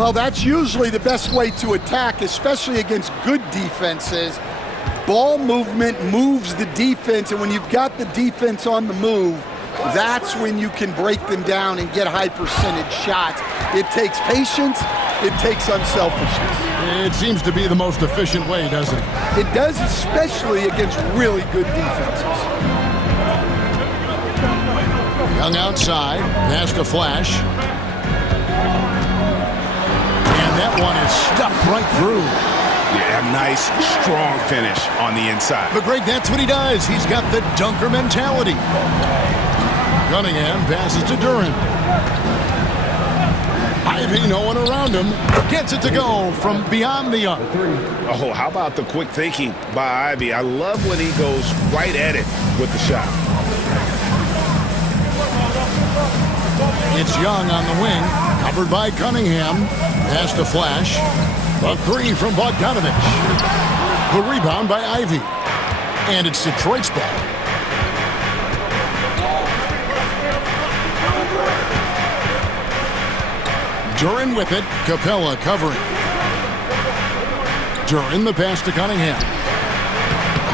Well, that's usually the best way to attack, especially against good defenses. Ball movement moves the defense, and when you've got the defense on the move, that's when you can break them down and get high percentage shots. It takes patience, it takes unselfishness. It seems to be the most efficient way, doesn't it? It does, especially against really good defenses. Young outside, pass to Flash. And that one is stuffed right through. Yeah, nice, strong finish on the inside. But Greg, that's what he does. He's got the dunker mentality. Cunningham passes to Duran. Ivy, no one around him, gets it to go from beyond the arc. Oh, how about the quick thinking by Ivy? I love when he goes right at it with the shot. It's Young on the wing, covered by Cunningham. Pass to Flash. The three from Bogdanovich. The rebound by Ivy. And it's Detroit's ball. Duran with it. Capella covering. Duran the pass to Cunningham.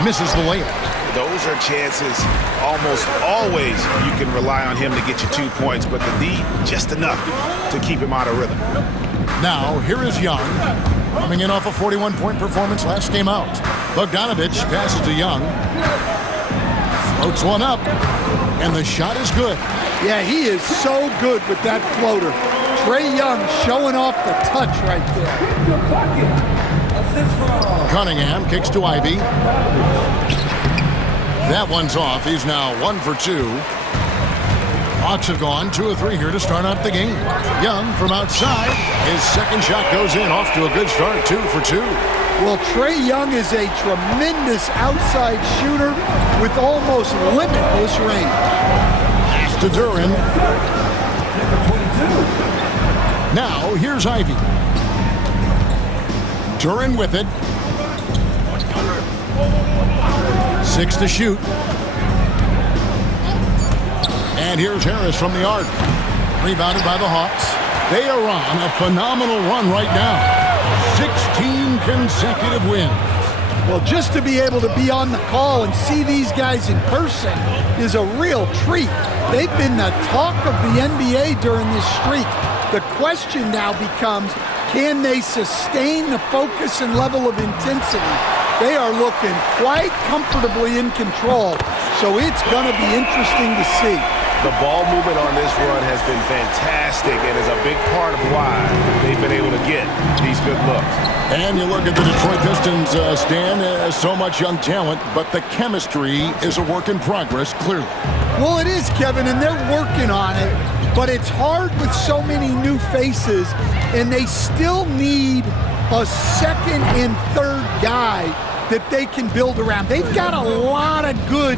Misses the layup. Those are chances almost always you can rely on him to get you 2 points, but the D just enough to keep him out of rhythm. Now, here is Young, coming in off a 41-point performance last game out. Bogdanovich passes to Young. Floats one up, and the shot is good. Yeah, he is so good with that floater. Trae Young showing off the touch right there. Cunningham kicks to Ivy. That one's off. He's now 1 for 2. Hawks have gone 2 of 3 here to start out the game. Young from outside. His second shot goes in. Off to a good start. 2 for 2. Well, Trae Young is a tremendous outside shooter with almost limitless range. Pass to Duran. Now, here's Ivy. Duran with it. 6 to shoot. And here's Harris from the arc. Rebounded by the Hawks. They are on a phenomenal run right now. 16 consecutive wins. Well, just to be able to be on the call and see these guys in person is a real treat. They've been the talk of the NBA during this streak. The question now becomes, can they sustain the focus and level of intensity? They are looking quite comfortably in control, so it's going to be interesting to see. The ball movement on this run has been fantastic and is a big part of why they've been able to get these good looks. And you look at the Detroit Pistons, Stan, so much young talent, but the chemistry is a work in progress, clearly. Well, it is, Kevin, and they're working on it, but it's hard with so many new faces, and they still need a second and third guy that they can build around. They've got a lot of good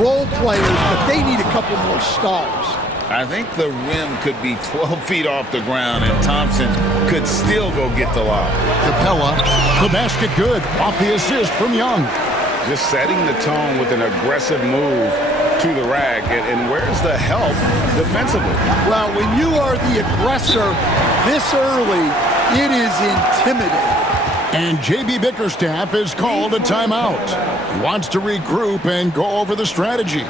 role players, but they need a couple more stars. I think the rim could be 12 feet off the ground, and Thompson could still go get the lob. Capella, the basket good, off the assist from Young. Just setting the tone with an aggressive move to the rack, and where's the help defensively? Well, when you are the aggressor this early, it is intimidating. And J.B. Bickerstaff is called a timeout. He wants to regroup and go over the strategy.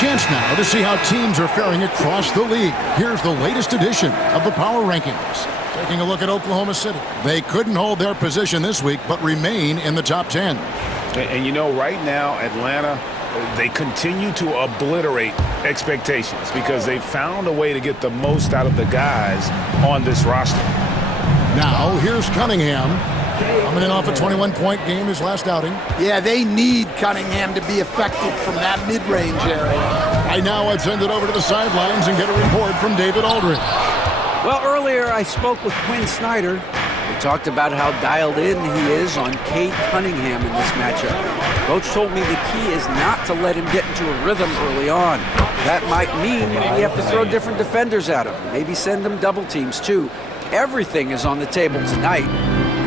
Chance now to see how teams are faring across the league. Here's the latest edition of the Power Rankings. Taking a look at Oklahoma City. They couldn't hold their position this week, but remain in the top 10. And you know, right now, Atlanta, they continue to obliterate expectations because they found a way to get the most out of the guys on this roster. Now, here's Cunningham. Coming in off a 21-point game his last outing. Yeah, they need Cunningham to be effective from that mid-range area. Right now, I'd send it over to the sidelines and get a report from David Aldridge. Well, earlier I spoke with Quinn Snyder. We talked about how dialed in he is on Cade Cunningham in this matchup. Coach told me the key is not to let him get into a rhythm early on. That might mean we have to throw different defenders at him. Maybe send them double teams, too. Everything is on the table tonight.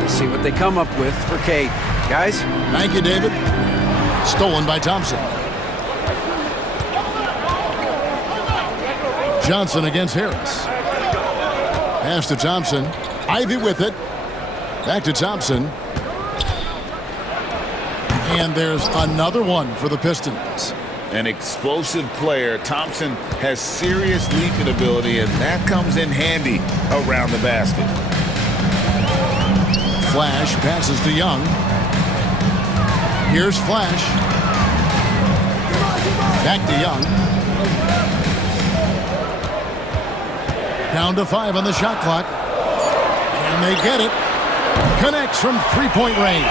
Let's see what they come up with for Cade. Guys? Thank you, David. Stolen by Thompson. Johnson against Harris. Pass to Thompson. Ivy with it. Back to Thompson. And there's another one for the Pistons. An explosive player. Thompson has serious leaping ability, and that comes in handy around the basket. Flash passes to Young. Here's Flash. Back to Young. Down to 5 on the shot clock. And they get it. Connects from three-point range.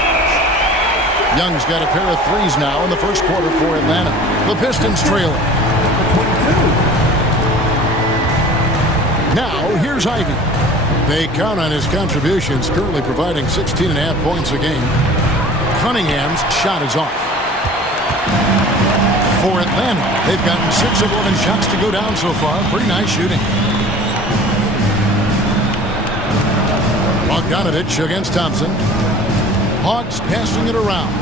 Young's got a pair of threes now in the first quarter for Atlanta. The Pistons trailing. Now, here's Ivy. They count on his contributions, currently providing 16.5 points a game. Cunningham's shot is off. For Atlanta, they've gotten 6 of 11 shots to go down so far. Pretty nice shooting. Bogdanovich against Thompson. Hawks passing it around.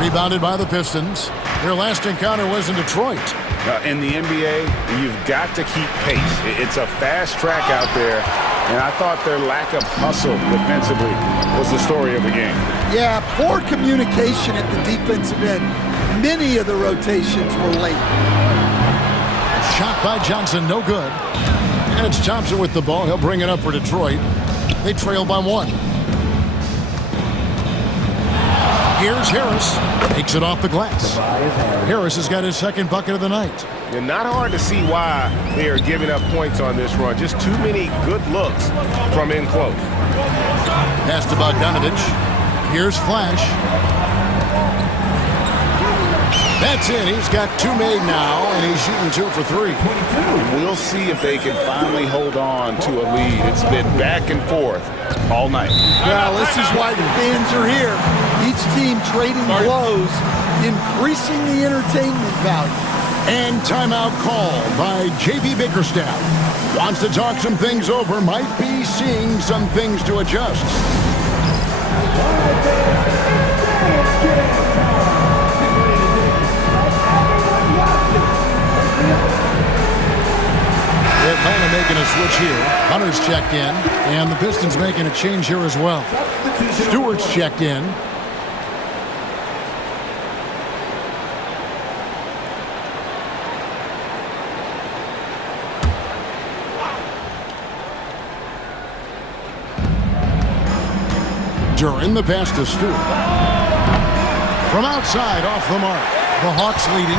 Rebounded by the Pistons. Their last encounter was in Detroit. In the NBA, you've got to keep pace. It's a fast track out there, and I thought their lack of hustle defensively was the story of the game. Yeah, poor communication at the defensive end. Many of the rotations were late. Shot by Johnson, no good. And it's Thompson with the ball. He'll bring it up for Detroit. They trail by 1. Here's Harris. Takes it off the glass. Harris has got his second bucket of the night. And not hard to see why they are giving up points on this run. Just too many good looks from in close. Pass to Bogdanovich. Here's Flash. That's it. He's got 2 made now, and he's shooting 2 for 3. We'll see if they can finally hold on to a lead. It's been back and forth all night. Well, this is why the fans are here. Each team trading blows, increasing the entertainment value. And timeout call by J.B. Bickerstaff. Wants to talk some things over. Might be seeing some things to adjust. Atlanta making a switch here. Hunter's checked in, and the Pistons making a change here as well. Stewart's checked in. Duran, the pass to Stewart. From outside, off the mark. The Hawks leading.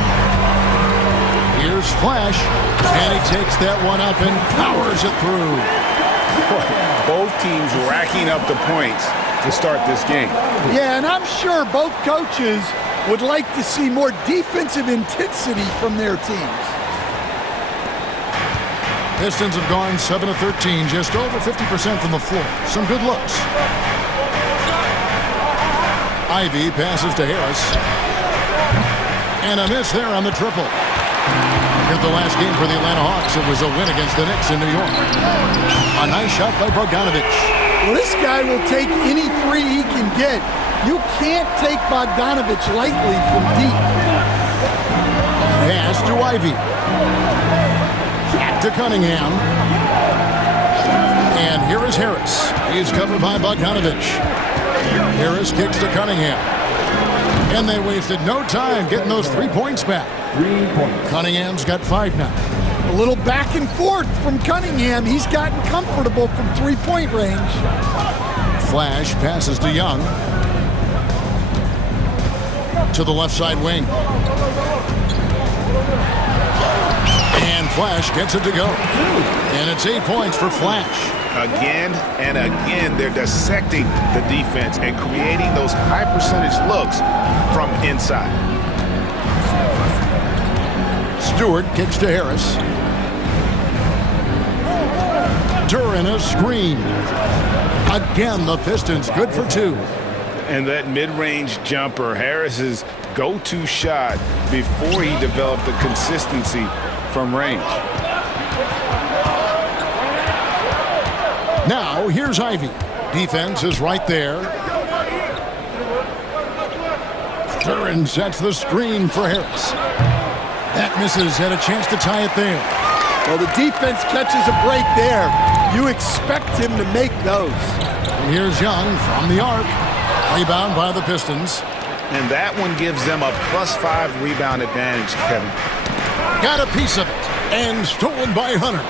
Here's Flash, and he takes that one up and powers it through. Both teams racking up the points to start this game. Yeah, and I'm sure both coaches would like to see more defensive intensity from their teams. Pistons have gone 7 of 13, just over 50% from the floor. Some good looks. Ivy passes to Harris. And a miss there on the triple. At the last game for the Atlanta Hawks, it was a win against the Knicks in New York. A nice shot by Bogdanovich. Well, this guy will take any 3 he can get. You can't take Bogdanovich lightly from deep. Pass to Ivy. Back to Cunningham. And here is Harris. He's covered by Bogdanovich. Harris kicks to Cunningham. And they wasted no time getting those 3 points back. 3 points. Cunningham's got 5 now. A little back and forth from Cunningham. He's gotten comfortable from 3-point range. Flash passes to Young. To the left side wing. And Flash gets it to go. And it's 8 points for Flash. Again and again, they're dissecting the defense and creating those high percentage looks from inside. Stewart kicks to Harris. Duran a screen. Again, the Pistons good for 2. And that mid-range jumper, Harris's go-to shot before he developed the consistency from range. Now, here's Ivy. Defense is right there. Curran sets the screen for Harris. That misses. Had a chance to tie it there. Well, the defense catches a break there. You expect him to make those. And here's Young from the arc. Rebound by the Pistons. And that one gives them a +5 rebound advantage, Kevin. Got a piece of it. And stolen by Hunter.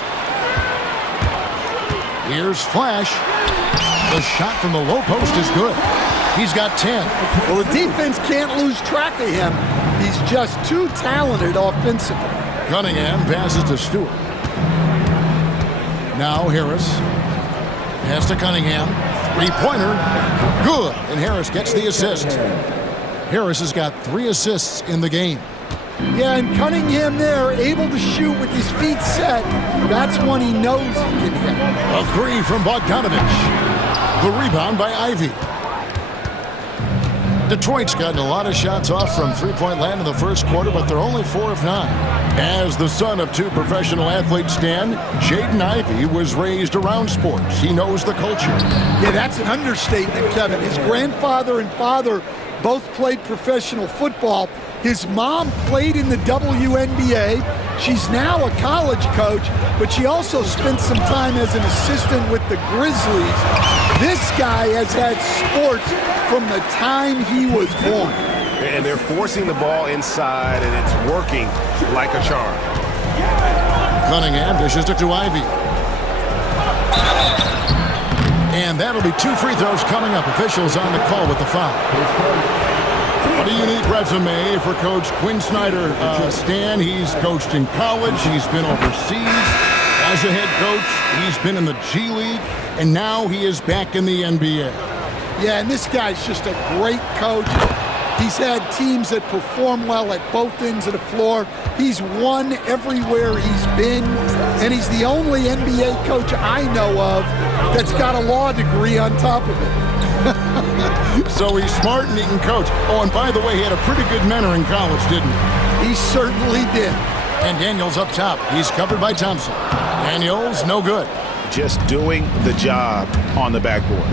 Here's Flash. The shot from the low post is good. He's got 10. Well, the defense can't lose track of him. He's just too talented offensively. Cunningham passes to Stewart. Now Harris. Pass to Cunningham. Three-pointer. Good. And Harris gets the assist. Harris has got 3 assists in the game. Yeah, and Cunningham there, able to shoot with his feet set. That's when he knows he can hit. A 3 from Bogdanovich. The rebound by Ivy. Detroit's gotten a lot of shots off from three-point land in the first quarter, but they're only 4 of 9. As the son of 2 professional athletes, Stan, Jaden Ivey was raised around sports. He knows the culture. Yeah, that's an understatement, Kevin. His grandfather and father both played professional football. His mom played in the WNBA. She's now a college coach, but she also spent some time as an assistant with the Grizzlies. This guy has had sports from the time he was born. And they're forcing the ball inside, and it's working like a charm. Cunningham dishes it to Ivy. And that'll be 2 free throws coming up. Officials on the call with the foul. What a unique resume for Coach Quinn Snyder. Stan, he's coached in college. He's been overseas as a head coach. He's been in the G League, and now he is back in the NBA. Yeah, and this guy's just a great coach. He's had teams that perform well at both ends of the floor. He's won everywhere he's been, and he's the only NBA coach I know of that's got a law degree on top of it. So he's smart and he can coach. Oh, and by the way, he had a pretty good mentor in college, didn't he? He certainly did. And Daniels up top. He's covered by Thompson. Daniels, no good. Just doing the job on the backboard.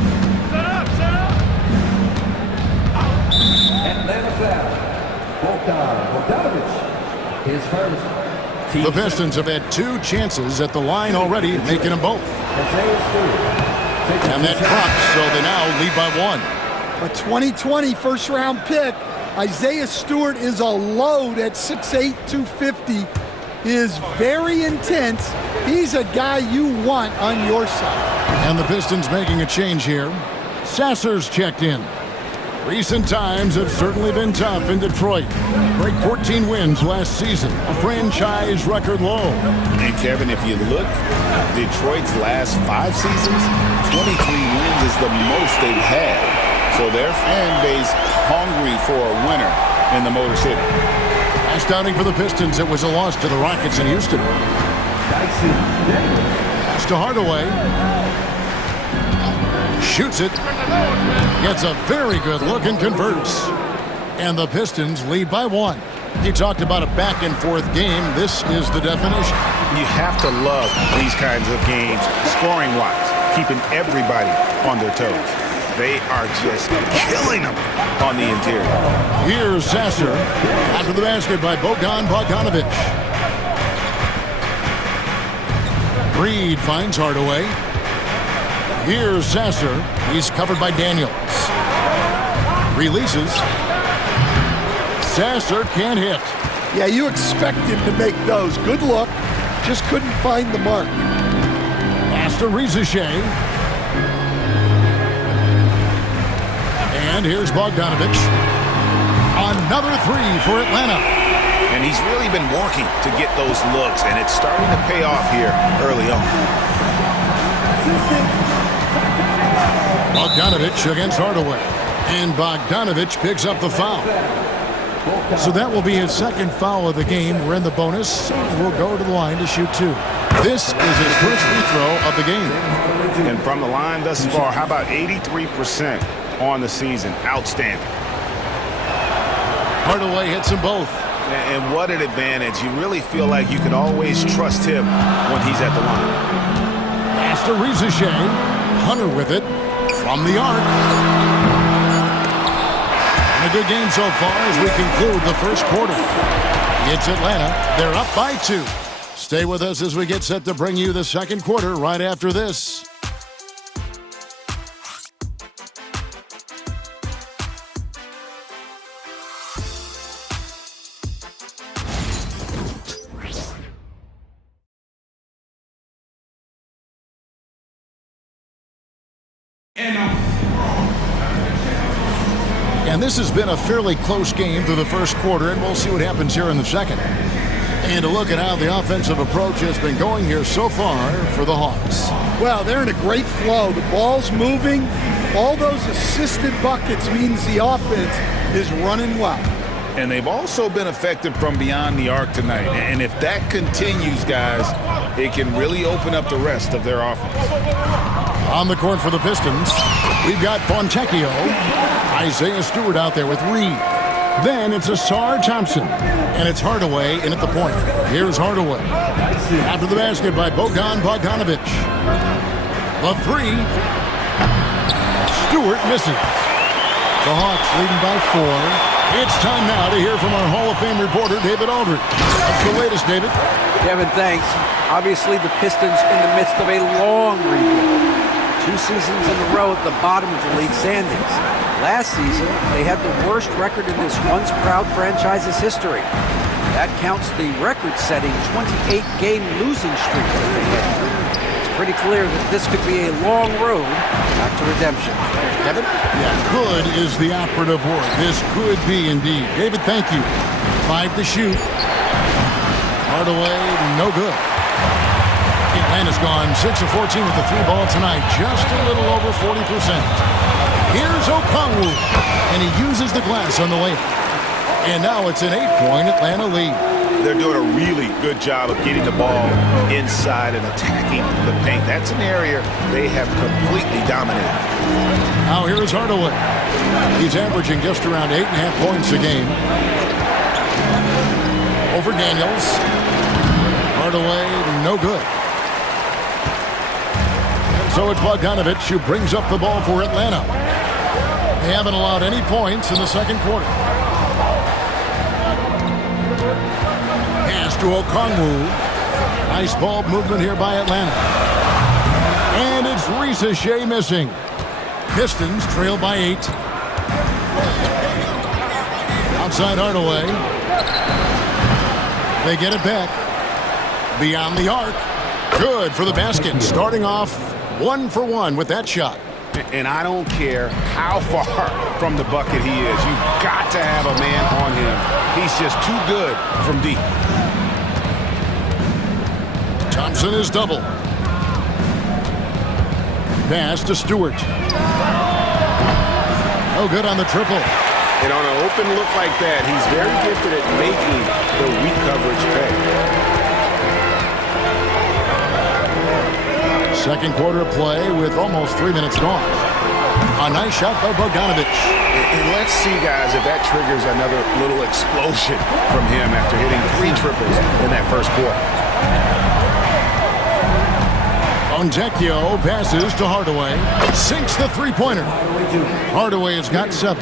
His first. The Pistons have had 2 chances at the line already, making them both. And that drops, so they now lead by 1. A 2020 first-round pick. Isaiah Stewart is a load at 6'8", 250. He is very intense. He's a guy you want on your side. And the Pistons making a change here. Sasser's checked in. Recent times have certainly been tough in Detroit. Break 14 wins last season, a franchise record low. And Kevin, if you look, Detroit's last 5 seasons, 23 wins is the most they've had. So their fan base hungry for a winner in the Motor City. Last outing for the Pistons, it was a loss to the Rockets in Houston. Pass to Hardaway. Shoots it. Gets a very good look and converts. And the Pistons lead by 1. You talked about a back-and-forth game. This is the definition. You have to love these kinds of games, scoring-wise, keeping everybody on their toes. They are just killing them on the interior. Here's Sasser. After the basket by Bogdanovich. Reed finds Hardaway. Here's Sasser. He's covered by Daniels. Releases. Sasser can't hit. Yeah, you expect him to make those. Good look. Just couldn't find the mark. Pass to Rizichet. And here's Bogdanovich. Another 3 for Atlanta. And he's really been working to get those looks, and it's starting to pay off here early on. Bogdanovich against Hardaway. And Bogdanovich picks up the foul. So that will be his 2nd foul of the game. We're in the bonus. We'll go to the line to shoot 2. This is his first free throw of the game. And from the line thus far, how about 83%? on the season. Outstanding. Hardaway hits them both. And what an advantage. You really feel like you can always trust him when he's at the line. Pass to Rizachet. Hunter with it from the arc. And a good game so far as we conclude the first quarter. It's Atlanta. They're up by 2. Stay with us as we get set to bring you the second quarter right after this. And this has been a fairly close game through the first quarter, and we'll see what happens here in the second. And a look at how the offensive approach has been going here so far for the Hawks. Well, they're in a great flow. The ball's moving. All those assisted buckets means the offense is running well. And they've also been effective from beyond the arc tonight. And if that continues, guys, it can really open up the rest of their offense. On the court for the Pistons, we've got Fontecchio. Isaiah Stewart out there with Reed. Then it's Asar Thompson. And it's Hardaway in at the point. Here's Hardaway. After the basket by Bogdan Bogdanovic. The three. Stewart misses. The Hawks leading by 4. It's time now to hear from our Hall of Fame reporter, David Aldridge. What's the latest, David? Kevin, thanks. Obviously, the Pistons in the midst of a long rebuild. 2 seasons in a row at the bottom of the league standings. Last season, they had the worst record in this once proud franchise's history. That counts the record-setting 28-game losing streak that they had. It's pretty clear that this could be a long road back to redemption. Kevin? Yeah, could is the operative word. This could be indeed. David, thank you. 5 to shoot. Hardaway, no good. Atlanta's gone 6 of 14 with the 3 ball tonight. Just a little over 40%. Here's Okongwu, and he uses the glass on the layup. And now it's an 8-point Atlanta lead. They're doing a really good job of getting the ball inside and attacking the paint. That's an area they have completely dominated. Now here's Hardaway. He's averaging just around 8.5 points a game. Over Daniels. Hardaway, no good. And so it's Bogdanovic who brings up the ball for Atlanta. They haven't allowed any points in the second quarter. Pass to Okongwu. Nice ball movement here by Atlanta. And it's Rizachet missing. Pistons trail by 8. Outside Hardaway. They get it back. Beyond the arc. Good for the basket. Starting off 1 for 1 with that shot. And I don't care how far from the bucket he is. You've got to have a man on him. He's just too good from deep. Thompson is double. Pass to Stewart. No good on the triple. And on an open look like that, he's very gifted at making the weak coverage pay. Second quarter play with almost 3 minutes gone. A nice shot by Bogdanovic. And let's see, guys, if that triggers another little explosion from him after hitting 3 triples in that first quarter. Fontecchio passes to Hardaway. Sinks the three-pointer. Hardaway has got 7.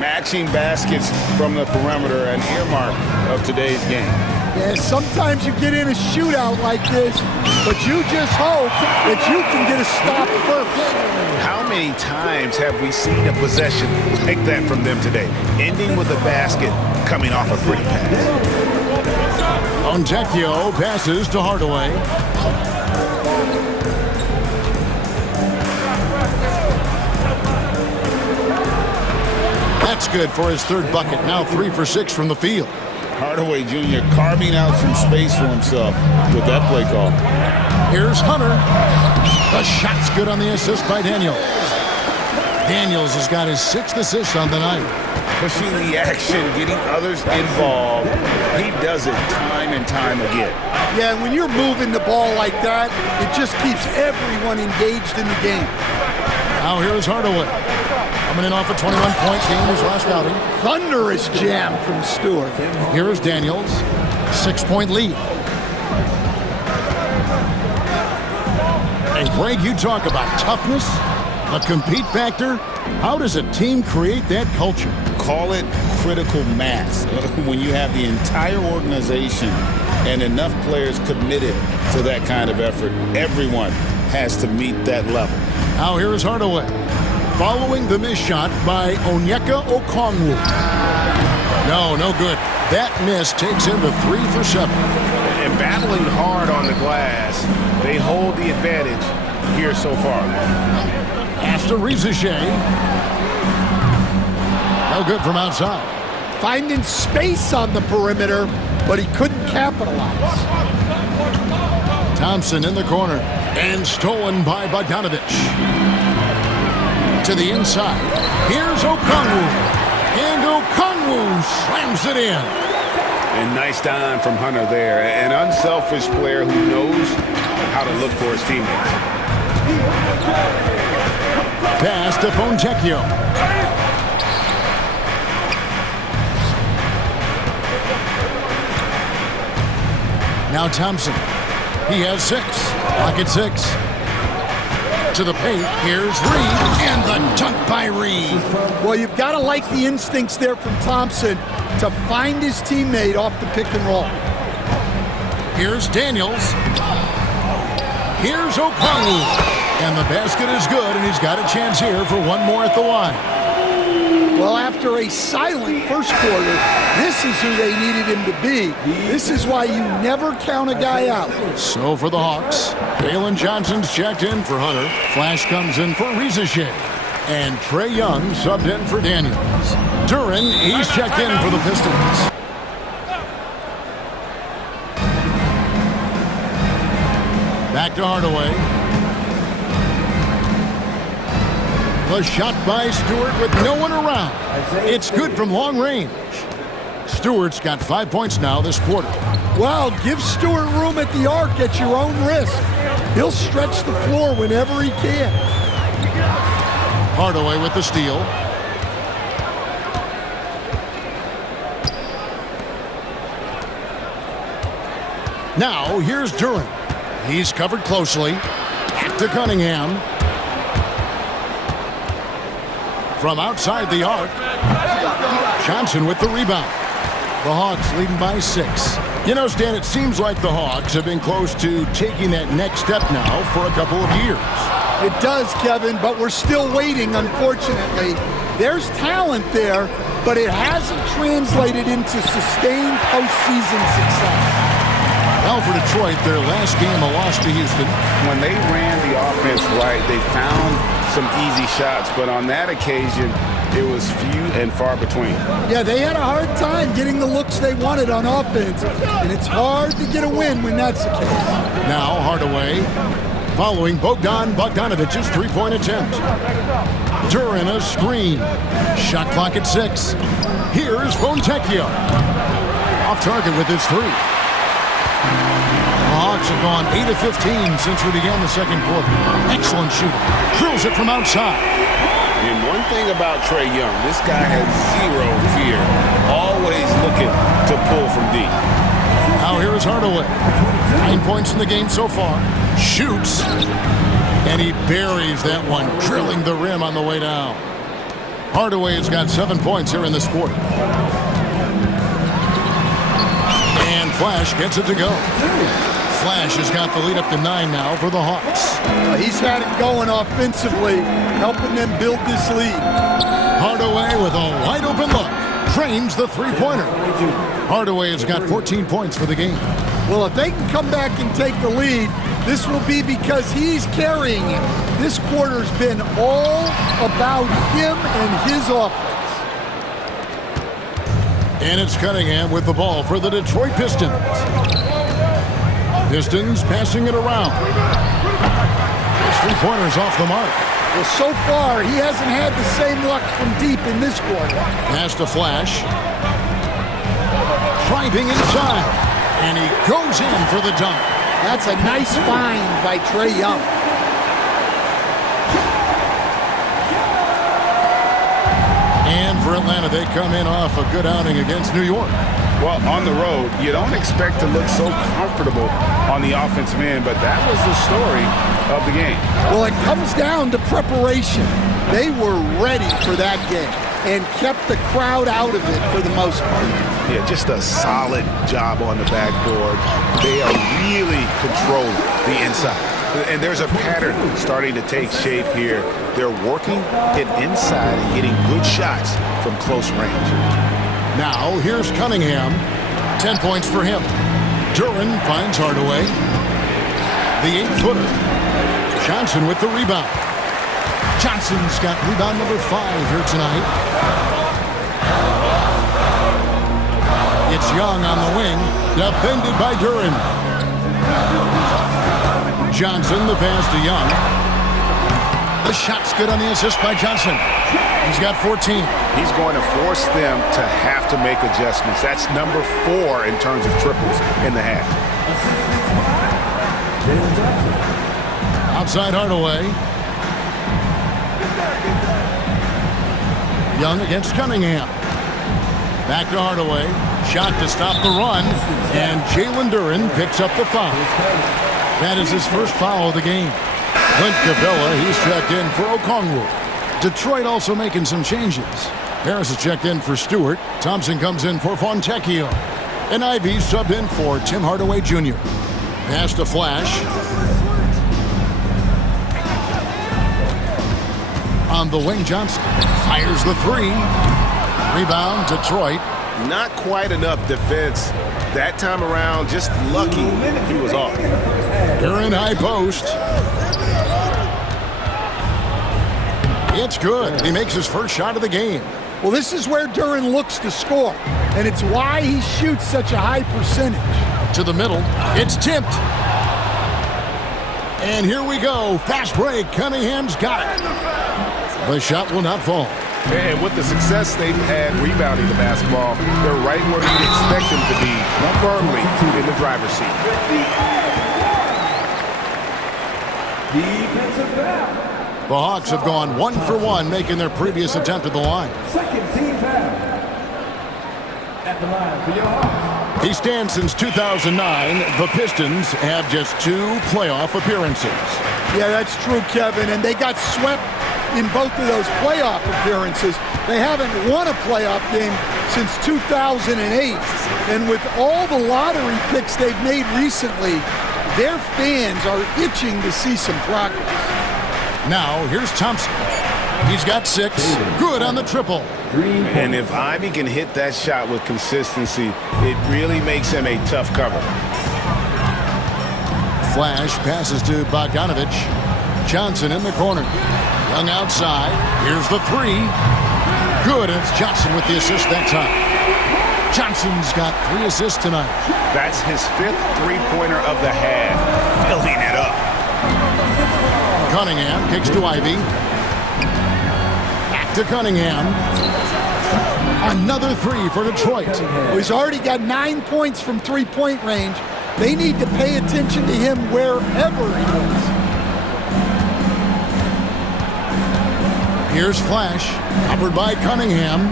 Matching baskets from the perimeter, an earmark of today's game. Yeah, sometimes you get in a shootout like this, but you just hope that you can get a stop first. How many times have we seen a possession like that from them today? Ending with a basket, coming off a pretty pass. Fontecchio passes to Hardaway. That's good for his 3rd bucket. Now 3 for 6 from the field. Hardaway Jr. carving out some space for himself with that play call. Here's Hunter. The shot's good on the assist by Daniels. Daniels has got his 6th assist on the night. Pushing the action, getting others involved. He does it time and time again. Yeah, when you're moving the ball like that, it just keeps everyone engaged in the game. Now here's Hardaway. A Coming in off a 21-point game his last outing. Thunderous jam from Stewart. Here is Daniels. 6-point lead. And Greg, you talk about toughness, a compete factor. How does a team create that culture? Call it critical mass. When you have the entire organization and enough players committed to that kind of effort, everyone has to meet that level. Now here is Hardaway. Following the missed shot by Onyeka Okongwu. No good. That miss takes him to 3 for 7. And battling hard on the glass, they hold the advantage here so far. Pass to Rizichet. No good from outside. Finding space on the perimeter, but he couldn't capitalize. Thompson in the corner. And stolen by Bogdanovich. To the inside. Here's Okongwu. And Okongwu slams it in. And nice dime from Hunter there. An unselfish player who knows how to look for his teammates. Pass to Fontecchio. Now Thompson. He has 6. Pocket 6. To the paint. Here's Reed. And the dunk by Reed. Well, you've got to like the instincts there from Thompson to find his teammate off the pick and roll. Here's Daniels. Here's Okongwu. And the basket is good, and he's got a chance here for one more at the line. Well, after a silent first quarter, this is who they needed him to be. This is why you never count a guy out. So for the Hawks, Dalen Johnson's checked in for Hunter. Flash comes in for Rizichet. And Trae Young subbed in for Daniels. Duren, he's checked in for the Pistons. Back to Hardaway. The shot by Stewart with no one around. It's good from long range. Stewart's got 5 points now this quarter. Well, give Stewart room at the arc at your own risk. He'll stretch the floor whenever he can. Hardaway with the steal. Now, here's Duren. He's covered closely. Back to Cunningham. From outside the arc. Johnson with the rebound. The Hawks leading by 6. You know, Stan, it seems like the Hawks have been close to taking that next step now for a couple of years. It does, Kevin, but we're still waiting, unfortunately. There's talent there, but it hasn't translated into sustained postseason success. Well, for Detroit, their last game a loss to Houston. When they ran the offense right, they found some easy shots, but on that occasion, it was few and far between. Yeah, they had a hard time getting the looks they wanted on offense, and it's hard to get a win when that's the case. Now Hardaway following Bogdanovich's three-point attempt. Duren a screen. Shot clock at 6. Here's Fontecchio. Off target with his 3. The Hawks have gone 8 of 15 since we began the second quarter. Excellent shooting. Drills it from outside. And one thing about Trae Young, this guy has zero fear. Always looking to pull from deep. Now here is Hardaway. 9 points in the game so far. Shoots. And he buries that one, drilling the rim on the way down. Hardaway has got 7 points here in this quarter. And Flash gets it to go. Flash has got the lead up to 9 now for the Hawks. He's had it going offensively, helping them build this lead. Hardaway with a wide open look. Trains the three-pointer. Hardaway has got 14 points for the game. Well, if they can come back and take the lead, this will be because he's carrying it. This quarter's been all about him and his offense. And it's Cunningham with the ball for the Detroit Pistons. Pistons passing it around. His three-pointer's off the mark. Well, so far, he hasn't had the same luck from deep in this quarter. Pass to Flash. Driving inside. And he goes in for the dunk. That's a nice find by Trae Young. For Atlanta, they come in off a good outing against New York. Well, on the road, you don't expect to look so comfortable on the offensive end, but that was the story of the game. Well, it comes down to preparation. They were ready for that game and kept the crowd out of it for the most part. Yeah, just a solid job on the backboard. They are really controlling the inside. And there's a pattern starting to take shape here. They're working it inside and getting good shots from close range. Now, here's Cunningham. 10 points for him. Duran finds Hardaway. The 8-footer. Johnson with the rebound. Johnson's got rebound number 5 here tonight. It's Young on the wing. Defended by Duran. Johnson, the pass to Young. The shot's good on the assist by Johnson. He's got 14. He's going to force them to have to make adjustments. That's number 4 in terms of triples in the half. Outside Hardaway. Young against Cunningham. Back to Hardaway. Shot to stop the run. And Jalen Duran picks up the foul. That is his first foul of the game. Clint Capella, he's checked in for Okongwu. Detroit also making some changes. Harris is checked in for Stewart. Thompson comes in for Fontecchio. And Ivy subbed in for Tim Hardaway Jr. Pass to Flash. On the wing, Johnson fires the 3. Rebound, Detroit. Not quite enough defense that time around. Just lucky he was off. Duran high post. It's good. He makes his first shot of the game. Well, this is where Duran looks to score, and it's why he shoots such a high percentage. To the middle. It's tipped. And here we go. Fast break. Cunningham's got it. The shot will not fall. And with the success they've had rebounding the basketball, they're right where you'd expect them to be, firmly in the driver's seat. Defensive foul. The Hawks have gone 1 for 1, making their previous attempt at the line. Second team foul. At the line for your Hawks. He stands since 2009. The Pistons have just 2 playoff appearances. Yeah, that's true, Kevin, and they got swept in both of those playoff appearances. They haven't won a playoff game since 2008. And with all the lottery picks they've made recently, their fans are itching to see some progress. Now, here's Thompson. He's got 6. Good on the triple. And if Ivy can hit that shot with consistency, it really makes him a tough cover. Flash passes to Bogdanovich. Johnson in the corner. Young outside. Here's the 3. Good, and it's Johnson with the assist that time. Johnson's got 3 assists tonight. That's his 5th three-pointer of the half. Filling it up. Cunningham kicks to Ivy. Back to Cunningham. Another 3 for Detroit. Well, he's already got 9 points from three-point range. They need to pay attention to him wherever he is. Here's Flash, covered by Cunningham.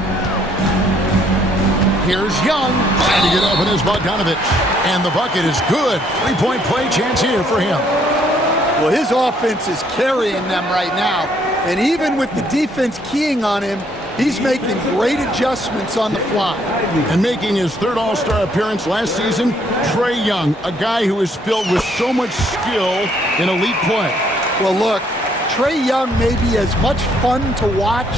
Here's Young, trying to get open as Bogdanovich. And the bucket is good. 3-point play chance here for him. Well, his offense is carrying them right now. And even with the defense keying on him, he's making great adjustments on the fly. And making his 3rd All-Star appearance last season, Trae Young, a guy who is filled with so much skill in elite play. Well, look, Trae Young may be as much fun to watch,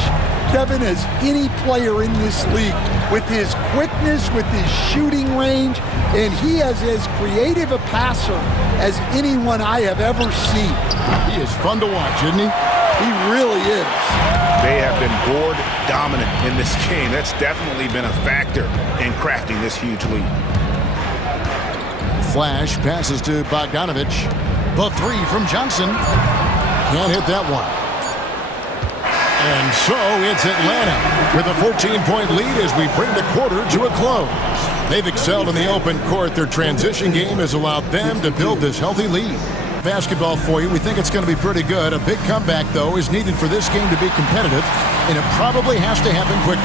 Kevin, as any player in this league. With his quickness, with his shooting range, and he is as creative a passer as anyone I have ever seen. He is fun to watch, isn't he? He really is. They have been board dominant in this game. That's definitely been a factor in crafting this huge lead. Flash passes to Bogdanovich. The 3 from Johnson. Can't hit that one. And so it's Atlanta with a 14-point lead as we bring the quarter to a close. They've excelled in the open court. Their transition game has allowed them to build this healthy lead. Basketball for you. We think it's going to be pretty good. A big comeback, though, is needed for this game to be competitive, and it probably has to happen quickly.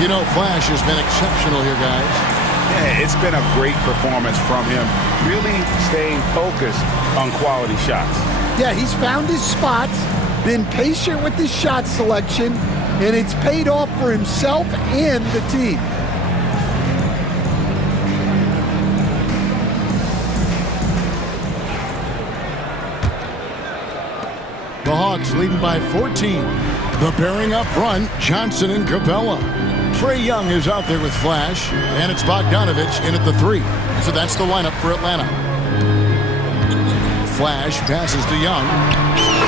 You know, Flash has been exceptional here, guys. Yeah, it's been a great performance from him, really staying focused on quality shots. Yeah, he's found his spots, been patient with his shot selection, and it's paid off for himself and the team. The Hawks leading by 14. The pairing up front, Johnson and Capella. Trae Young is out there with Flash, and it's Bogdanovich in at the 3. So that's the lineup for Atlanta. Flash passes to Young.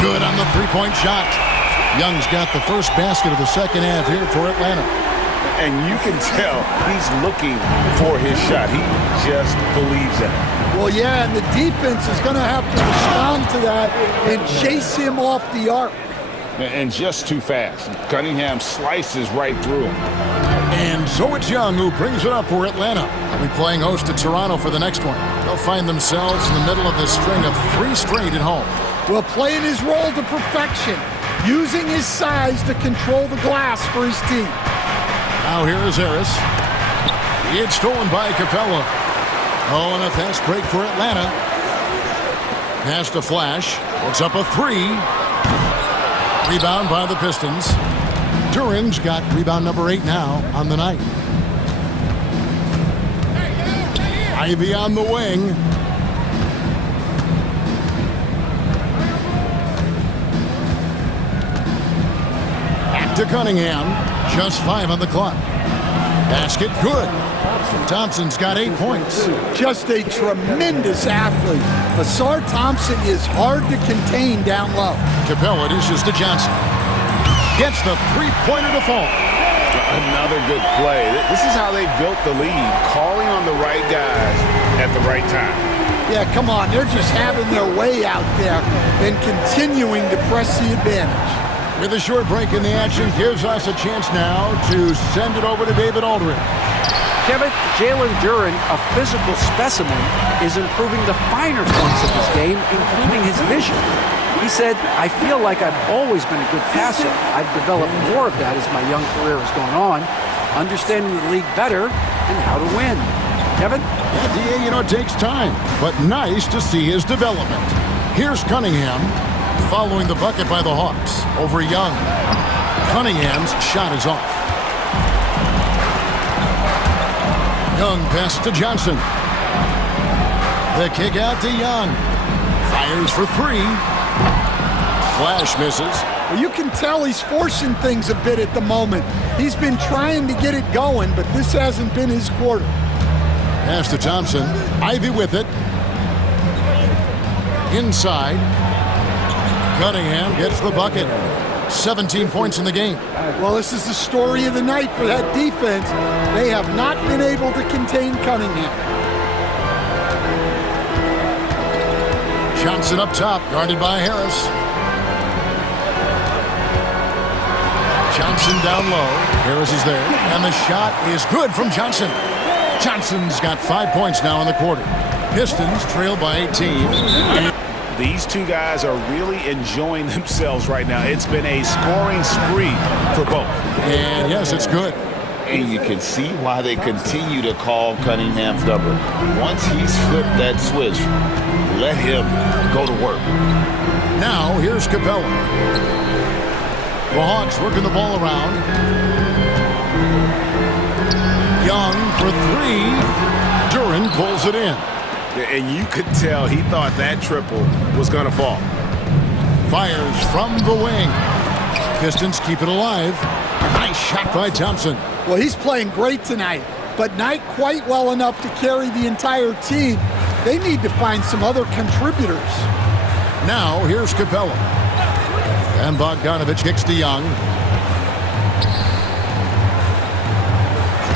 Good on the three-point shot. Young's got the first basket of the second half here for Atlanta. And you can tell he's looking for his shot. He just believes in it. Well, yeah, and the defense is going to have to respond to that and chase him off the arc. And just too fast. Cunningham slices right through him. And so it's Young who brings it up for Atlanta. They'll be playing host to Toronto for the next one. They'll find themselves in the middle of this string of 3 straight at home. Well, playing his role to perfection, using his size to control the glass for his team. Now here is Harris. It's stolen by Capella. Oh, and a fast break for Atlanta. Pass to Flash. It's up a 3. Rebound by the Pistons. Duran's got rebound number 8 now on the night. Ivy on the wing. Back to Cunningham. Just 5 on the clock. Basket good. Thompson's got 8 points. Just a tremendous athlete. Asar Thompson is hard to contain down low. Capella dishes to Johnson. Gets the three-pointer to fall. Another good play. This is how they built the lead, calling on the right guys at the right time. Yeah, come on. They're just having their way out there and continuing to press the advantage. With a short break in the action, gives us a chance now to send it over to David Aldridge. Kevin, Jalen Duren, a physical specimen, is improving the finer points of his game, including his vision. He said, I feel like I've always been a good passer. I've developed more of that as my young career has gone on, understanding the league better and how to win. Kevin? Yeah, DA, you know, it takes time, but nice to see his development. Here's Cunningham following the bucket by the Hawks over Young. Cunningham's shot is off. Young pass to Johnson. The kick out to Young. Fires for 3. Flash misses. Well, you can tell he's forcing things a bit at the moment. He's been trying to get it going, but this hasn't been his quarter. Pass to Thompson. Ivy with it. Inside. Cunningham gets the bucket. 17 points in the game. Well, this is the story of the night for that defense. They have not been able to contain Cunningham. Johnson up top, guarded by Harris. Johnson down low. Harris is there. And the shot is good from Johnson. Johnson's got 5 points now in the quarter. Pistons trail by 18. These two guys are really enjoying themselves right now. It's been a scoring spree for both. And yes, it's good. And you can see why they continue to call Cunningham's number. Once he's flipped that switch, let him go to work. Now, here's Capella. The Hawks working the ball around. Young for 3. Duren pulls it in. And you could tell he thought that triple was going to fall. Fires from the wing. Pistons keep it alive. Nice shot by Thompson. Well, he's playing great tonight, but not quite well enough to carry the entire team. They need to find some other contributors. Now, here's Capella. And Bogdanovich kicks to Young.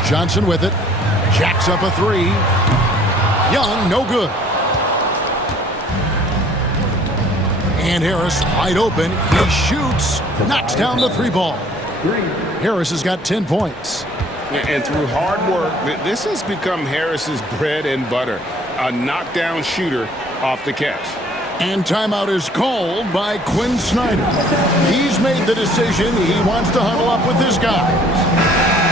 Johnson with it. Jacks up a 3. Young, no good. And Harris wide open. He shoots. Knocks down the 3 ball. Harris has got 10 points. And through hard work, this has become Harris's bread and butter. A knockdown shooter off the catch. And timeout is called by Quinn Snyder. He's made the decision he wants to huddle up with his guys.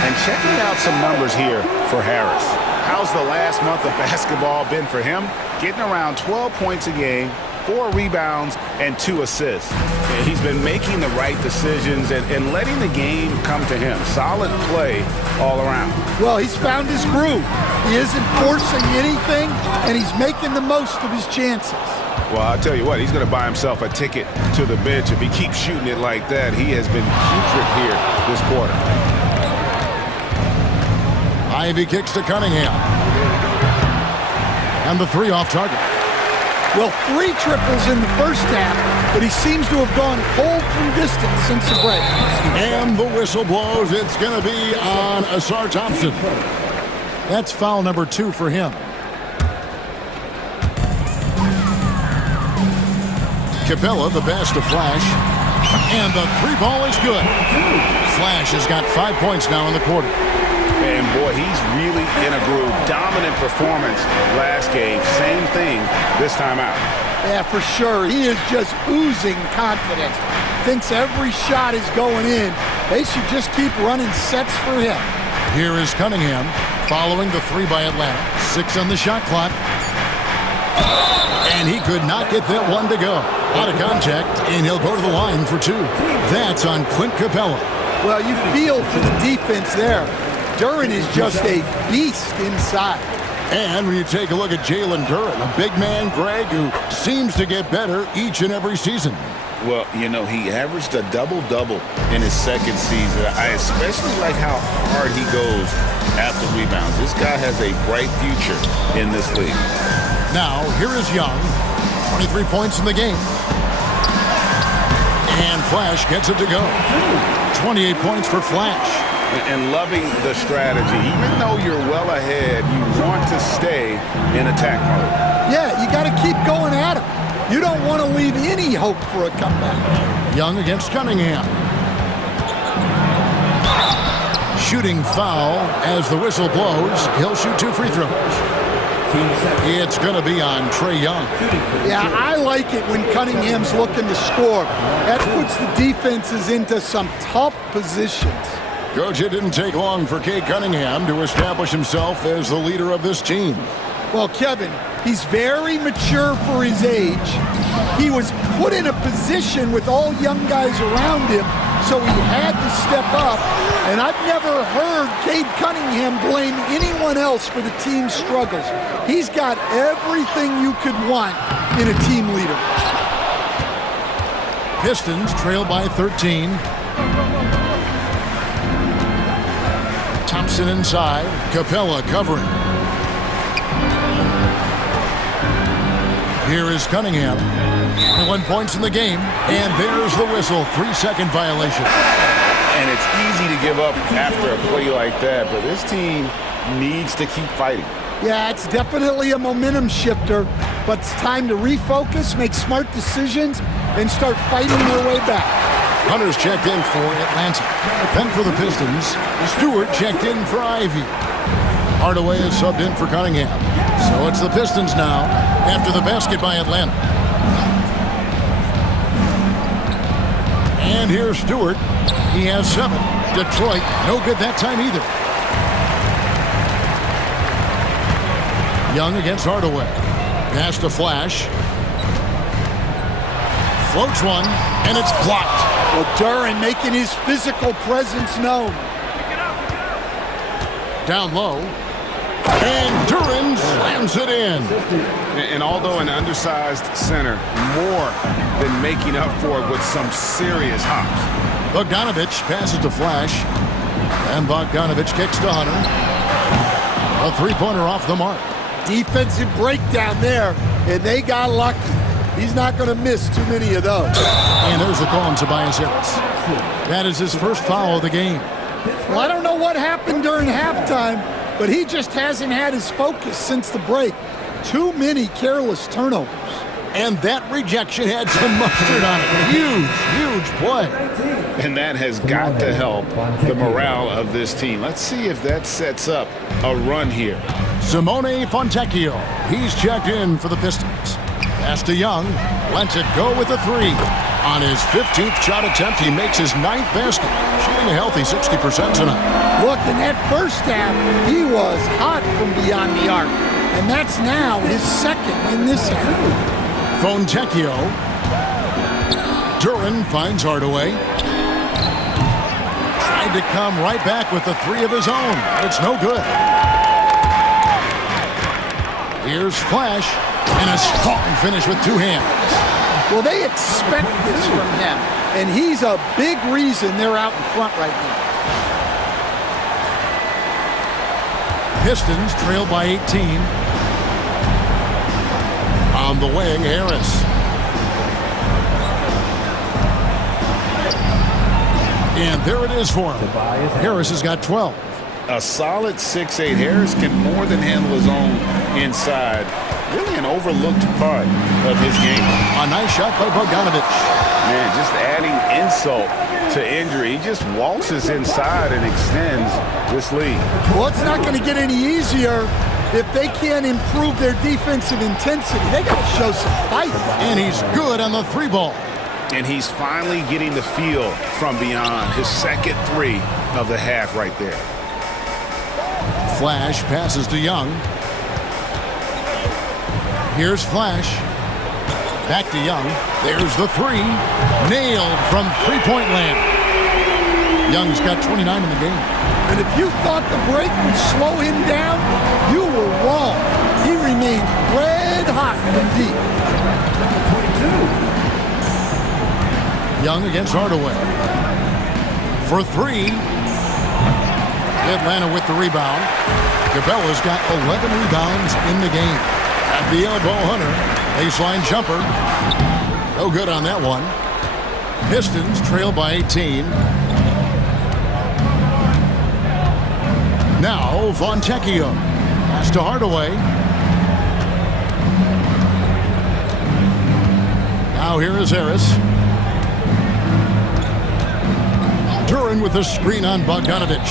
And And checking out some numbers here for Harris. How's the last month of basketball been for him? Getting around 12 points a game, 4 rebounds, and 2 assists. And he's been making the right decisions and letting the game come to him. Solid play all around. Well, he's found his groove. He isn't forcing anything, and he's making the most of his chances. Well, I'll tell you what, he's going to buy himself a ticket to the bench if he keeps shooting it like that. He has been putrid here this quarter. Ivy kicks to Cunningham. And the 3 off target. Well, 3 triples in the first half, but he seems to have gone cold from distance since the break. And the whistle blows. It's going to be on Asar Thompson. That's foul number 2 for him. Capella, the pass to Flash. And the 3 ball is good. Flash has got 5 points now in the quarter. And boy, he's really in a groove. Dominant performance last game. Same thing this time out. Yeah, for sure. He is just oozing confidence. Thinks every shot is going in. They should just keep running sets for him. Here is Cunningham following the 3 by Atlanta. 6 on the shot clock. And he could not get that one to go. Out of contact, and he'll go to the line for 2. That's on Clint Capella. Well, you feel for the defense there. Duren is just a beast inside. And when you take a look at Jalen Duren, a big man, Greg, who seems to get better each and every season. Well, you know, he averaged a double-double in his second season. I especially like how hard he goes after rebounds. This guy has a bright future in this league. Now, here is Young. 23 points in the game. And Flash gets it to go. 28 points for Flash. And loving the strategy. Even though you're well ahead, you want to stay in attack mode. Yeah, you got to keep going at him. You don't want to leave any hope for a comeback. Young against Cunningham. Shooting foul as the whistle blows. He'll shoot 2 free throws. It's going to be on Trae Young. Yeah, I like it when Cunningham's looking to score. That puts the defenses into some tough positions. Coach, it didn't take long for Cade Cunningham to establish himself as the leader of this team. Well, Kevin, he's very mature for his age. He was put in a position with all young guys around him, so he had to step up. And I've never heard Cade Cunningham blame anyone else for the team's struggles. He's got everything you could want in a team leader. Pistons trail by 13. Thompson inside. Capella covering. Here is Cunningham. 1 points in the game. And there's the whistle. 3-second violation. And it's easy to give up after a play like that, but this team needs to keep fighting. Yeah, it's definitely a momentum shifter, but it's time to refocus, make smart decisions, and start fighting their way back. Hunter's checked in for Atlanta. Then for the Pistons, Stewart checked in for Ivy. Hardaway is subbed in for Cunningham. So it's the Pistons now after the basket by Atlanta. And here's Stewart. He has 7. Detroit, no good that time either. Young against Hardaway. Pass to Flash. Floats one, and it's blocked. Well, Duren making his physical presence known. Down low. And Duren slams it in. And although an undersized center, more than making up for it with some serious hops. Bogdanovich passes to Flash. And Bogdanovich kicks to Hunter. A 3-pointer off the mark. Defensive breakdown there, and they got lucky. He's not going to miss too many of those. And there's the call on Tobias Harris. That is his first foul of the game. Well, I don't know what happened during halftime, but he just hasn't had his focus since the break. Too many careless turnovers. And that rejection had some mustard on it. Huge play. And that has got to help the morale of this team. Let's see if that sets up a run here. Simone Fontecchio. He's checked in for the Pistons. Pass to Young. Lets it go with a 3. On his 15th shot attempt, he makes his 9th basket, shooting a healthy 60% tonight. Look, in that first half, he was hot from beyond the arc. And that's now his second in this half. Fontecchio. Duran finds Hardaway. Tried to come right back with the three of his own, but it's no good. Here's Flash, and a strong finish with two hands. Well, they expect this from him, and he's a big reason they're out in front right now. Pistons trail by 18. On the wing, Harris. And there it is for him. Harris has got 12. A solid 6'8". Harris can more than handle his own inside. Really an overlooked part of his game. A nice shot by Bogdanovic. Man, just adding insult to injury. He just waltzes inside and extends this lead. Well, it's not going to get any easier if they can't improve their defensive intensity. They got to show some fight. And he's good on the three ball. And he's finally getting the feel from beyond. His second three of the half right there. Flash passes to Young. Here's Flash. Back to Young. There's the three. Nailed from three-point land. Young's got 29 in the game. And if you thought the break would slow him down, you were wrong. He remains red hot from deep. Young against Hardaway. For three. Atlanta with the rebound. Cabela's got 11 rebounds in the game. At the elbow, Hunter. Baseline jumper. No good on that one. Pistons trail by 18. Now Fontecchio. Pass to Hardaway. Now here is Harris. Duran with a screen on Bogdanovic.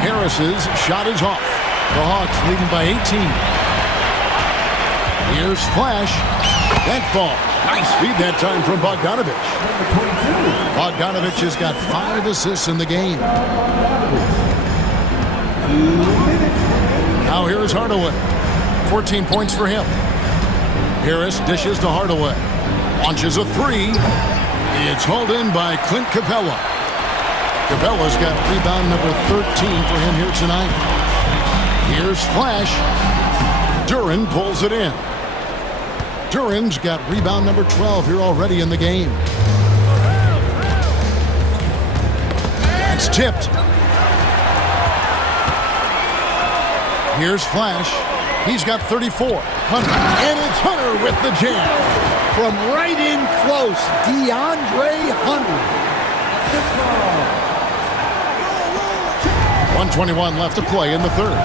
Harris's shot is off. The Hawks leading by 18. Here's Flash. That falls. Nice feed that time from Bogdanovic. Bogdanovic has got 5 assists in the game. Now here is Hardaway. 14 points for him. Harris dishes to Hardaway. Launches a three. It's hauled in by Clint Capella. Capella's got rebound number 13 for him here tonight. Here's Flash. Duran pulls it in. Duran's got rebound number 12 here already in the game. It's tipped. Here's Flash. He's got 34. Hunter. And it's Hunter with the jam. From right in close, DeAndre Hunter. 1:21 left to play in the third.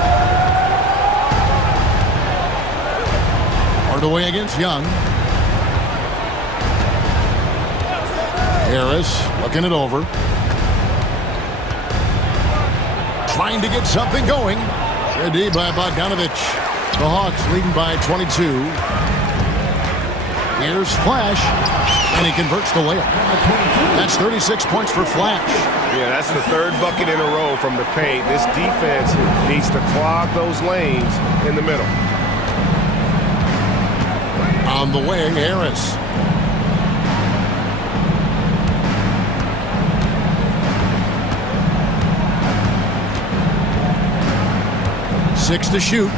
Hardaway against Young. Harris looking it over. Trying to get something going. Good D by Bogdanovic. The Hawks leading by 22. Here's Flash. And he converts the layup. That's 36 points for Flash. Yeah, that's the third bucket in a row from the paint. This defense needs to clog those lanes in the middle. On the wing, Harris. Six to shoot.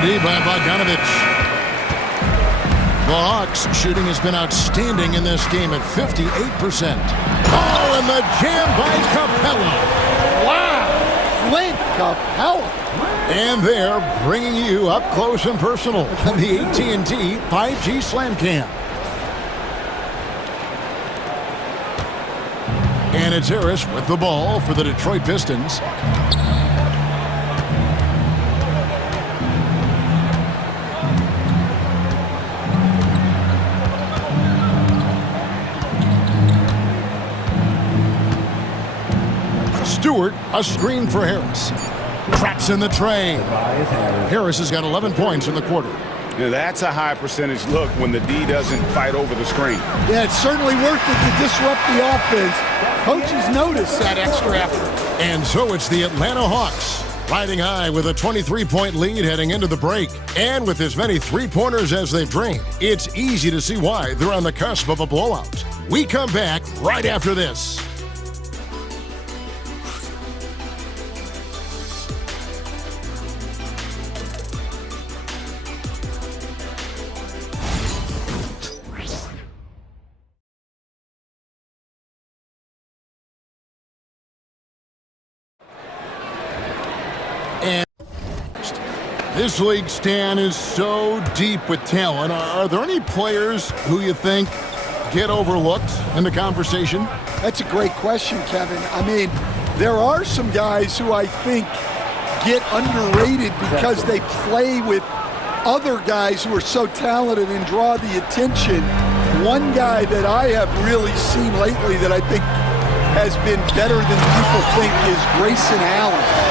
Good by Bogdanovic. The Hawks shooting has been outstanding in this game at 58%. Oh, and the jam by Capella. Wow, Clint Capella. And they're bringing you up close and personal on the AT&T 5G Slam Cam. And it's Harris with the ball for the Detroit Pistons. Stewart, a screen for Harris. Traps in the tray. Harris has got 11 points in the quarter. Now that's a high percentage look when the D doesn't fight over the screen. Yeah, it's certainly worth it to disrupt the offense. Coaches notice that extra effort. And so it's the Atlanta Hawks riding high with a 23-point lead heading into the break. And with as many three-pointers as they've drained, it's easy to see why they're on the cusp of a blowout. We come back right after this. This league, Stan, is so deep with talent. Are there any players who you think get overlooked in the conversation? That's a great question, Kevin. I mean, there are some guys who I think get underrated because they play with other guys who are so talented and draw the attention. One guy that I have really seen lately that I think has been better than people think is Grayson Allen.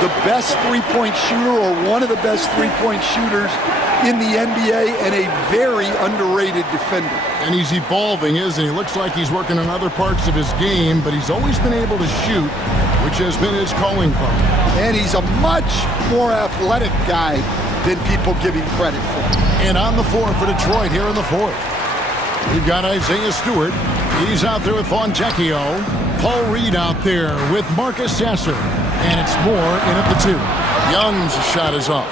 The best three-point shooter, or one of the best three-point shooters in the NBA, and a very underrated defender. And he's evolving, isn't he? Looks like he's working on other parts of his game, but he's always been able to shoot, which has been his calling card. And he's a much more athletic guy than people give him credit for. And on the floor for Detroit here in the fourth, we've got Isaiah Stewart. He's out there with Fontecchio. Paul Reed out there with Marcus Sasser. And it's Moore in at the 2. Young's shot is off.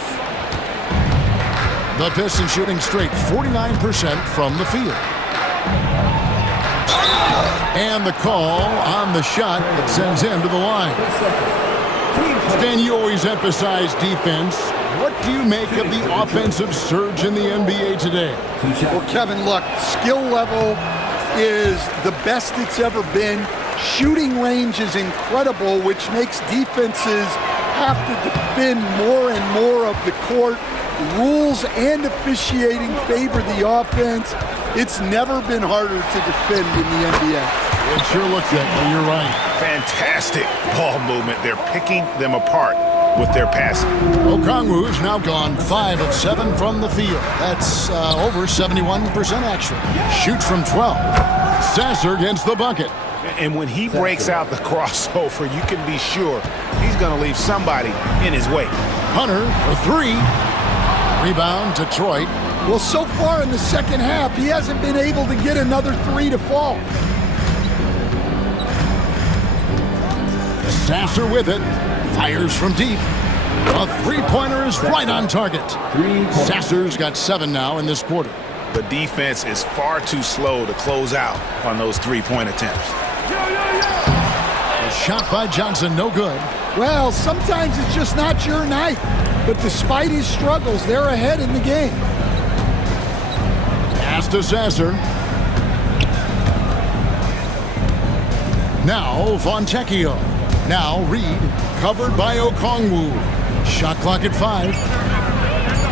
The Pistons shooting straight 49% from the field. And the call on the shot that sends him to the line. Stan, you always emphasize defense. What do you make of the offensive surge in the NBA today? Well, Kevin, look, skill level is the best it's ever been. Shooting range is incredible, which makes defenses have to defend more and more of the court. Rules and officiating favor the offense. It's never been harder to defend in the NBA. It sure looks that way. You're right. Fantastic ball movement. They're picking them apart with their passing. Okongwu's now gone 5 of 7 from the field. That's over 71% action. Shoots from 12. Sasser gets the bucket. And when he breaks out the crossover, you can be sure he's going to leave somebody in his way. Hunter for 3. Rebound, Detroit. Well, so far in the second half, he hasn't been able to get another 3 to fall. Sasser with it. Fires from deep. A three-pointer is right on target. Sasser's got 7 now in this quarter. The defense is far too slow to close out on those three-point attempts. A shot by Johnson, no good. Well, sometimes it's just not your night. But despite his struggles, they're ahead in the game. Pass to Sasser. Now Fontecchio. Now Reed, covered by Okongwu. Shot clock at 5.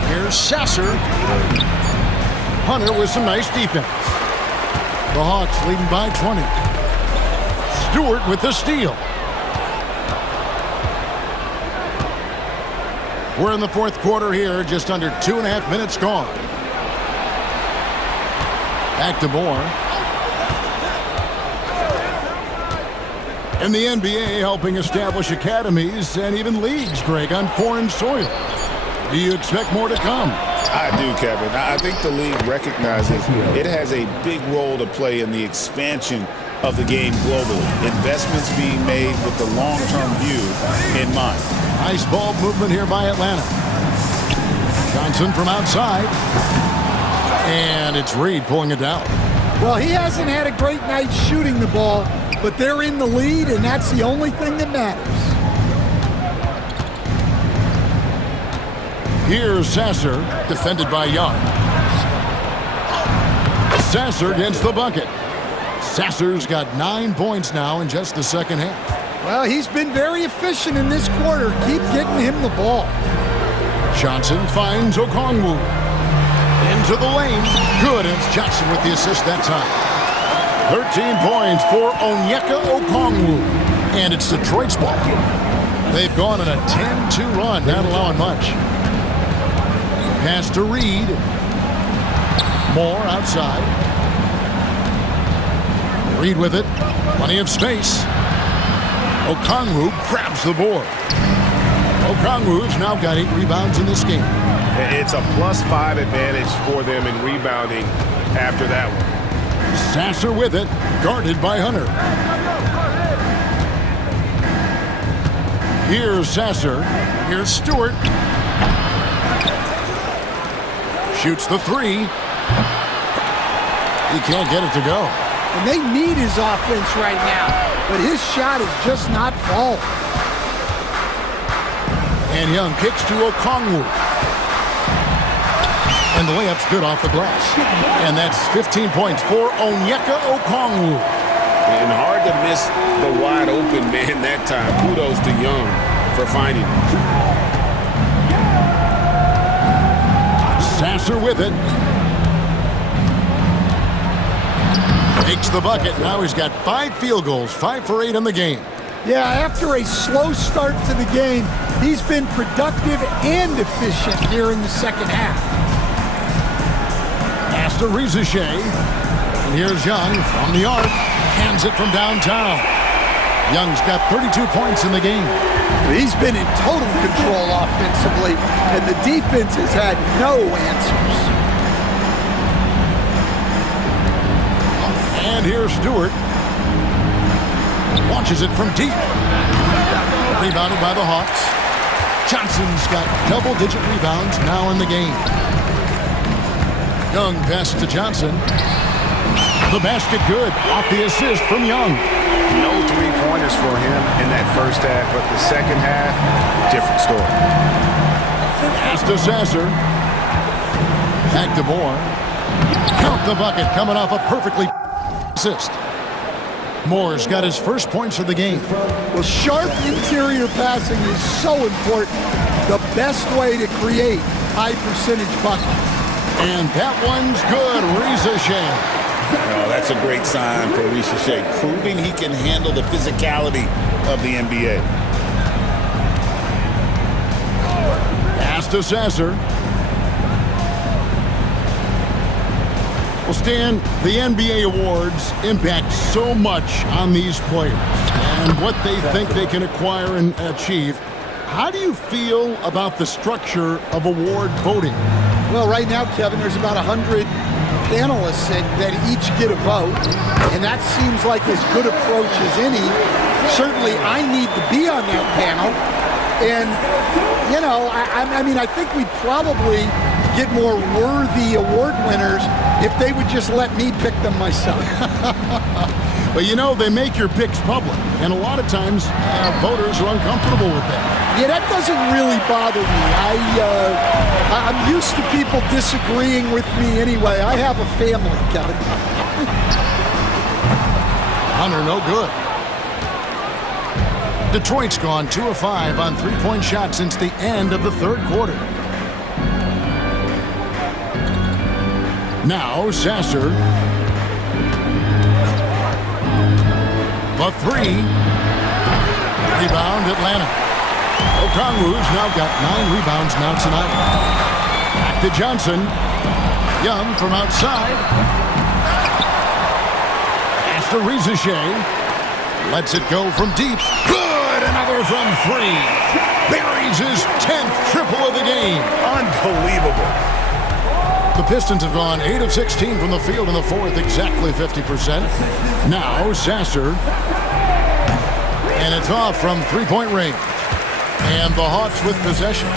Here's Sasser. Hunter with some nice defense. The Hawks leading by 20. Stewart with the steal. We're in the fourth quarter here, just under 2.5 minutes gone. Back to Moore. And the NBA helping establish academies and even leagues, Greg, on foreign soil. Do you expect more to come? I do, Kevin. I think the league recognizes it has a big role to play in the expansion of the game globally. Investments being made with the long-term view in mind. Nice ball movement here by Atlanta. Johnson from outside. And it's Reed pulling it down. Well, he hasn't had a great night shooting the ball, but they're in the lead, and that's the only thing that matters. Here's Sasser, defended by Young. Sasser gets the bucket. Sasser's got 9 points now in just the second half. Well, he's been very efficient in this quarter. Keep getting him the ball. Johnson finds Okongwu. Into the lane. Good, and it's Johnson with the assist that time. 13 points for Onyeka Okongwu. And it's Detroit's ball. They've gone on a 10-2 run, not allowing much. Pass to Reed. Moore outside. Reed with it. Plenty of space. Okongwu grabs the board. Okongwu's now got 8 rebounds in this game. It's a +5 advantage for them in rebounding after that one. Sasser with it, guarded by Hunter. Here's Sasser. Here's Stewart. Shoots the 3. He can't get it to go. And they need his offense right now, but his shot is just not falling. And Young kicks to Okongwu. And the layup's good off the glass. And that's 15 points for Onyeka Okongwu. And hard to miss the wide open man that time. Kudos to Young for finding him. Sasser with it. Takes the bucket. Now he's got 5 field goals, 5 for 8 in the game. Yeah, after a slow start to the game, he's been productive and efficient here in the second half. Pass to Rizichet. And here's Young from the arc. Hands it from downtown. Young's got 32 points in the game. He's been in total control offensively, and the defense has had no answers. And here's Stewart. Launches it from deep. Rebounded by the Hawks. Johnson's got double-digit rebounds now in the game. Young passes to Johnson. The basket good. Off the assist from Young. No three-pointers for him in that first half, but the second half, different story. Pass to Sasser. Back to Moore. Count the bucket coming off a perfectly assist. Moore's got his first points of the game. Well, sharp interior passing is so important. The best way to create high-percentage buckets. And that one's good. Rizichet. Oh, that's a great sign for Rizichet, proving he can handle the physicality of the NBA. Pass to Sasser. Well, Stan, the NBA awards impact so much on these players and what they think they can acquire and achieve. How do you feel about the structure of award voting? Well, right now, Kevin, there's about 100 panelists that each get a vote, and that seems like as good approach as any. Certainly, I need to be on that panel, and, you know, I mean, I think we'd probably get more worthy award winners if they would just let me pick them myself. But, you know, they make your picks public, and a lot of times voters are uncomfortable with that. Yeah, that doesn't really bother me. I'm used to people disagreeing with me anyway. I have a family, Kevin. Hunter, no good. Detroit's gone 2 of 5 on three-point shots since the end of the third quarter. Now, Sasser. The 3. Rebound, Atlanta. Okongwu's now got 9 rebounds now tonight. Back to Johnson. Young from outside. Pass to Rizichet. Lets it go from deep. Good! Another from 3. Buries his 10th triple of the game. Unbelievable. The Pistons have gone 8 of 16 from the field in the fourth, exactly 50%. Now, Sasser. And it's off from three-point range. And the Hawks with possession.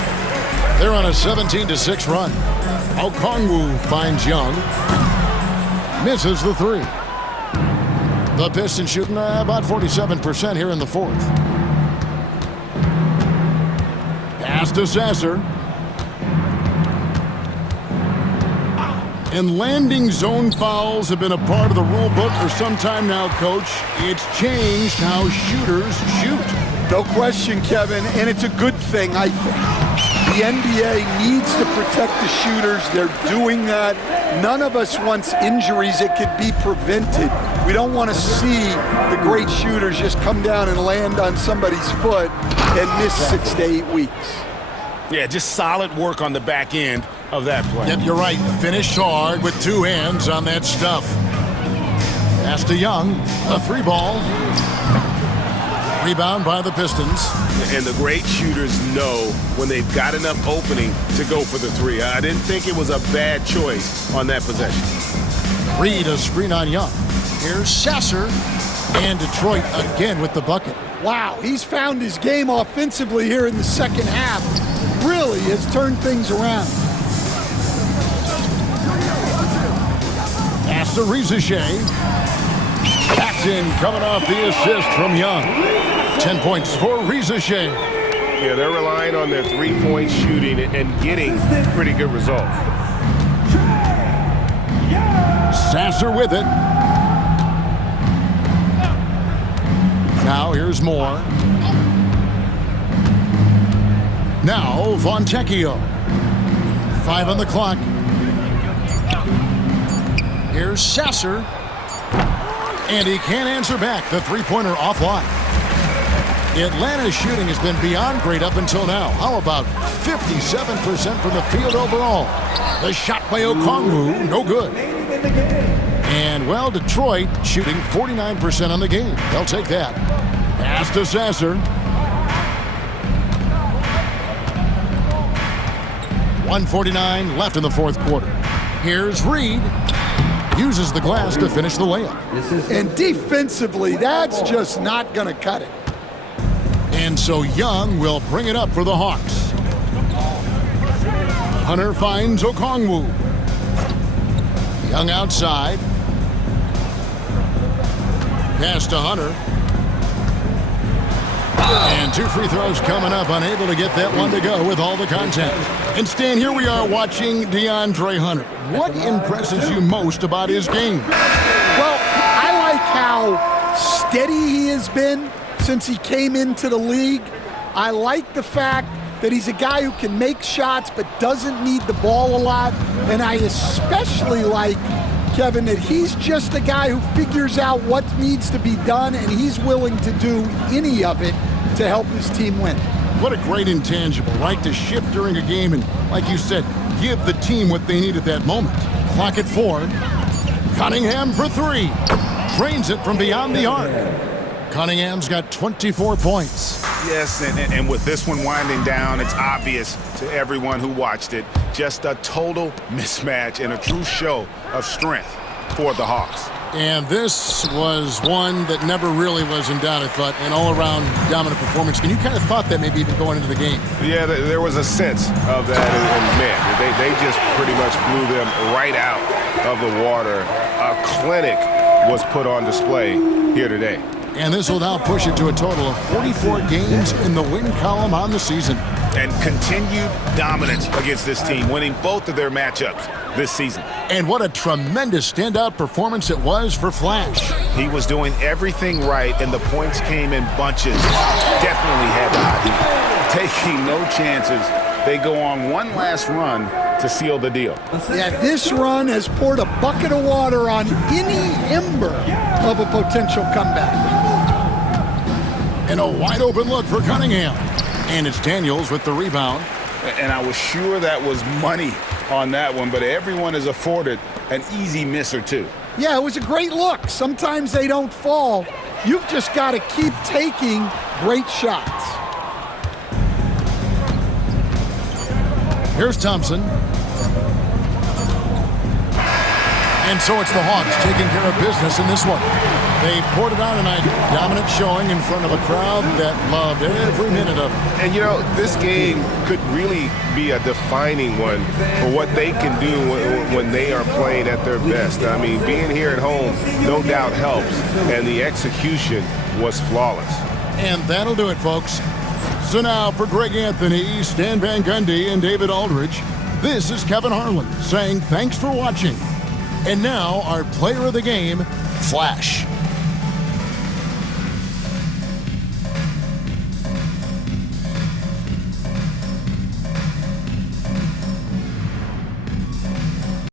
They're on a 17-6 run. Okongwu finds Young. Misses the 3. The Pistons shooting about 47% here in the fourth. Pass to Sasser. And landing zone fouls have been a part of the rule book for some time now, Coach. It's changed how shooters shoot. No question, Kevin, and it's a good thing, I think. The NBA needs to protect the shooters. They're doing that none of us wants injuries that could be prevented. We don't want to see the great shooters just come down and land on somebody's foot and miss 6 to 8 weeks. Yeah, just solid work on the back end of that play. Yep, you're right. Finished hard with 2 hands on that stuff. Pass to Young. A 3-ball. Rebound by the Pistons. And the great shooters know when they've got enough opening to go for the 3. I didn't think it was a bad choice on that possession. Reed a screen on Young. Here's Sasser. And Detroit again with the bucket. Wow, he's found his game offensively here in the second half. Really has turned things around. Pass to Rizichet. Paxton coming off the assist from Young. 10 points for Rizichet. Yeah, they're relying on their 3-point shooting and getting pretty good results. Sasser with it. Now here's Moore. Now Fontecchio. 5 on the clock. Here's Sasser. And he can't answer back. The 3-pointer offline. Atlanta's shooting has been beyond great up until now. How about 57% from the field overall? The shot by Okongwu, no good. And, well, Detroit shooting 49% on the game. They'll take that. Pass to Sasser. 1:49 left in the fourth quarter. Here's Reed. Uses the glass to finish the layup. And defensively, that's just not going to cut it. And so Young will bring it up for the Hawks. Hunter finds Okongwu. Young outside. Pass to Hunter. And 2 free throws coming up, unable to get that one to go with all the content. And Stan, here we are watching DeAndre Hunter. What impresses you most about his game? Well, I like how steady he has been since he came into the league. I like the fact that he's a guy who can make shots but doesn't need the ball a lot. And I especially like, Kevin, that he's just a guy who figures out what needs to be done, and he's willing to do any of it to help his team win. What a great intangible, right? To shift during a game and, like you said, give the team what they need at that moment. Clock at 4. Cunningham for 3. Drains it from beyond the arc. Cunningham's got 24 points. Yes, and with this one winding down, it's obvious to everyone who watched it. Just a total mismatch and a true show of strength for the Hawks. And this was one that never really was in doubt, I thought, an all-around dominant performance. And you kind of thought that maybe even going into the game. Yeah, there was a sense of that, and man, they just pretty much blew them right out of the water. A clinic was put on display here today. And this will now push it to a total of 44 games in the win column on the season. And continued dominance against this team, winning both of their matchups this season. And what a tremendous standout performance it was for Flash. He was doing everything right, and the points came in bunches. Definitely had the hot heat. Taking no chances. They go on one last run to seal the deal. Yeah, this run has poured a bucket of water on any ember of a potential comeback. And a wide open look for Cunningham. And it's Daniels with the rebound. And I was sure that was money on that one, but everyone is afforded an easy miss or two. Yeah, it was a great look. Sometimes they don't fall. You've just got to keep taking great shots. Here's Thompson. And so it's the Hawks taking care of business in this one. They poured it on tonight, dominant showing in front of a crowd that loved every minute of it. And, you know, this game could really be a defining one for what they can do when they are playing at their best. I mean, being here at home no doubt helps, and the execution was flawless. And that'll do it, folks. So now for Greg Anthony, Stan Van Gundy, and David Aldridge, this is Kevin Harlan saying thanks for watching. And now our player of the game, Flash.